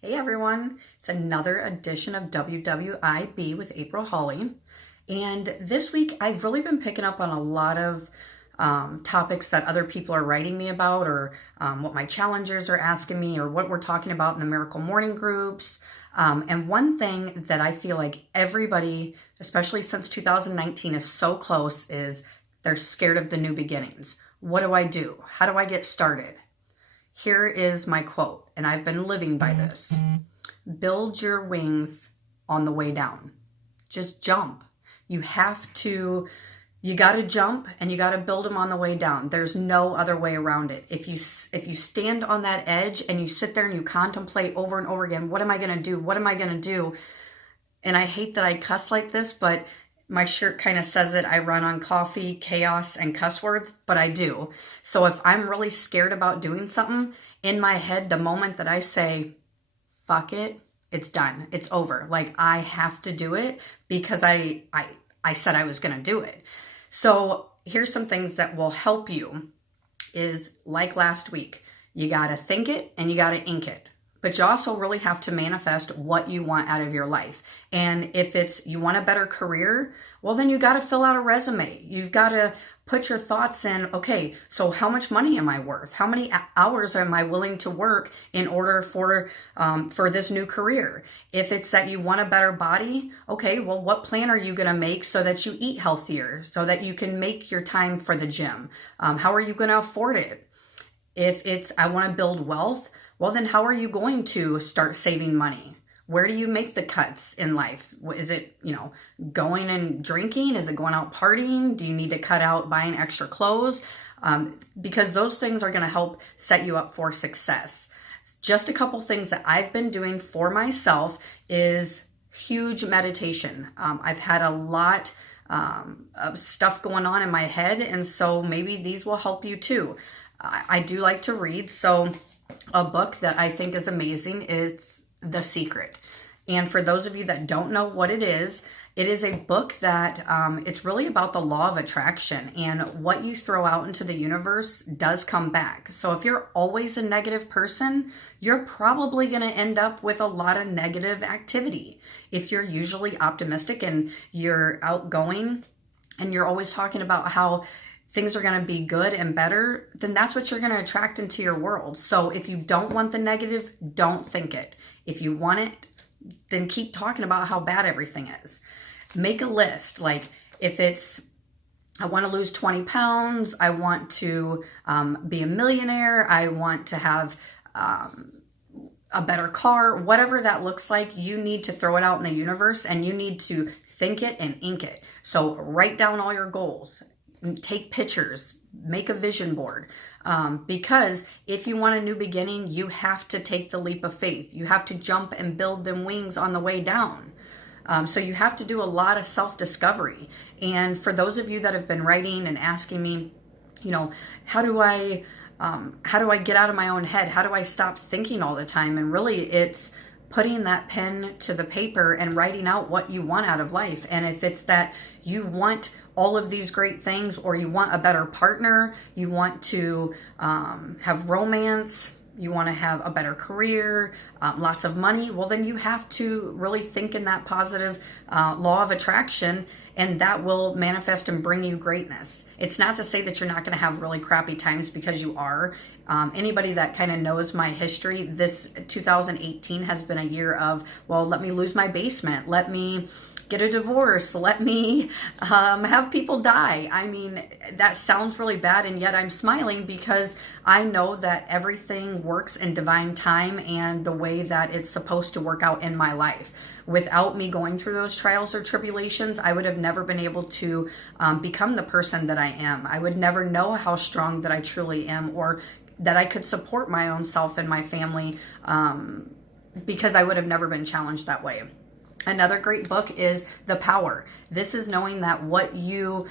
Hey everyone, it's another edition of W.W.I.B with April Hawley. And this week I've really been picking up on a lot of topics that other people are writing me about, or what my challengers are asking me, or what we're talking about in the Miracle Morning groups. And one thing that I feel like everybody, especially since 2019 is so close, is they're scared of the new beginnings. What do I do? How do I get started? Here is my quote, and I've been living by this. Build your wings on the way down. Just jump. You got to jump and you got to build them on the way down. There's no other way around it. If you stand on that edge and you sit there and you contemplate over and over again, what am I going to do? What am I going to do? And I hate that I cuss like this, but my shirt kind of says it. I run on coffee, chaos, and cuss words, but I do. So if I'm really scared about doing something, in my head, the moment that I say, fuck it, it's done. It's over. Like, I have to do it because I said I was going to do it. So here's some things that will help you is, like last week, you got to think it and you got to ink it. But you also really have to manifest what you want out of your life. And if it's you want a better career, well, then you got to fill out a resume. You've got to put your thoughts in, okay, so how much money am I worth? How many hours am I willing to work in order for this new career? If it's that you want a better body, okay, well, what plan are you going to make so that you eat healthier, so that you can make your time for the gym? How are you going to afford it? If it's I want to build wealth, well, then how are you going to start saving money? Where do you make the cuts in life? Is it, going and drinking? Is it going out partying? Do you need to cut out buying extra clothes? Because those things are going to help set you up for success. Just a couple things that I've been doing for myself is huge meditation. I've had a lot of stuff going on in my head, and so maybe these will help you too. I do like to read, so a book that I think is amazing is The Secret. And for those of you that don't know what it is a book that it's really about the law of attraction, and what you throw out into the universe does come back. So if you're always a negative person, you're probably going to end up with a lot of negative activity. If you're usually optimistic and you're outgoing and you're always talking about how things are going to be good and better, then that's what you're going to attract into your world. So if you don't want the negative, don't think it. If you want it, then keep talking about how bad everything is. Make a list. Like, if it's, I want to lose 20 pounds, I want to be a millionaire, I want to have a better car, whatever that looks like, you need to throw it out in the universe, and you need to think it and ink it. So write down all your goals. Take pictures, make a vision board, because if you want a new beginning, you have to take the leap of faith. You have to jump and build them wings on the way down. So you have to do a lot of self-discovery. And for those of you that have been writing and asking me, how do I get out of my own head? How do I stop thinking all the time? And really, it's putting that pen to the paper and writing out what you want out of life. And if it's that you want all of these great things, or you want a better partner, you want to have romance, you want to have a better career, lots of money, well, then you have to really think in that positive law of attraction, and that will manifest and bring you greatness. It's not to say that you're not going to have really crappy times, because you are. Anybody that kind of knows my history, this 2018 has been a year of, well, let me lose my basement, let me get a divorce, let me have people die. I mean, that sounds really bad, and yet I'm smiling because I know that everything works in divine time and the way that it's supposed to work out in my life. Without me going through those trials or tribulations, I would have never been able to become the person that I am. I would never know how strong that I truly am, or that I could support my own self and my family, because I would have never been challenged that way. Another great book is The Power. This is knowing that what you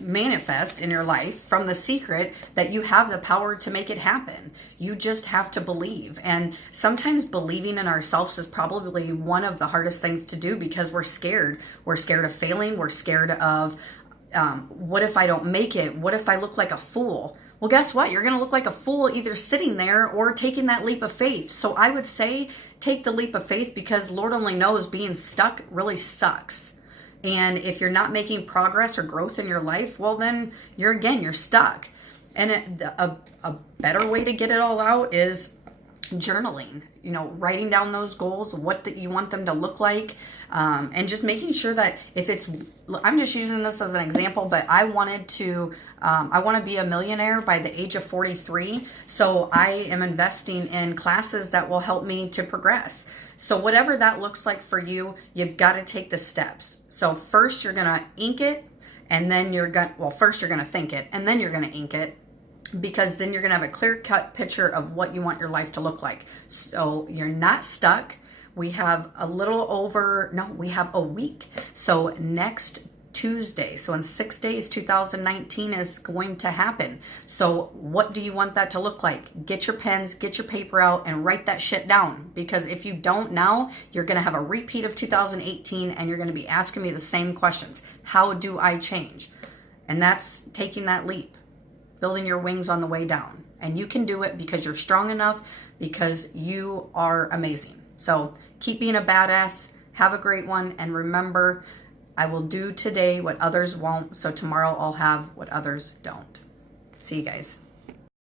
manifest in your life from The Secret, that you have the power to make it happen. You just have to believe. And sometimes believing in ourselves is probably one of the hardest things to do, because we're scared. We're scared of failing. We're scared of what if I don't make it? What if I look like a fool? well, guess what? You're going to look like a fool either sitting there or taking that leap of faith. So I would say take the leap of faith, because Lord only knows being stuck really sucks. And if you're not making progress or growth in your life, well, then you're stuck. And a better way to get it all out is journaling, writing down those goals, what you want them to look like, and just making sure that I'm just using this as an example, but I want to be a millionaire by the age of 43. So I am investing in classes that will help me to progress. So whatever that looks like for you, you've got to take the steps. So first you're going to ink it, and then first you're going to think it, and then you're going to ink it, because then you're going to have a clear-cut picture of what you want your life to look like. So you're not stuck. We have we have a week. So next Tuesday, so in 6 days, 2019 is going to happen. So what do you want that to look like? Get your pens, get your paper out, and write that shit down. Because if you don't now, you're going to have a repeat of 2018, and you're going to be asking me the same questions. How do I change? And that's taking that leap. Building your wings on the way down. And you can do it because you're strong enough, because you are amazing. So keep being a badass. Have a great one. And remember, I will do today what others won't, so tomorrow I'll have what others don't. See you guys.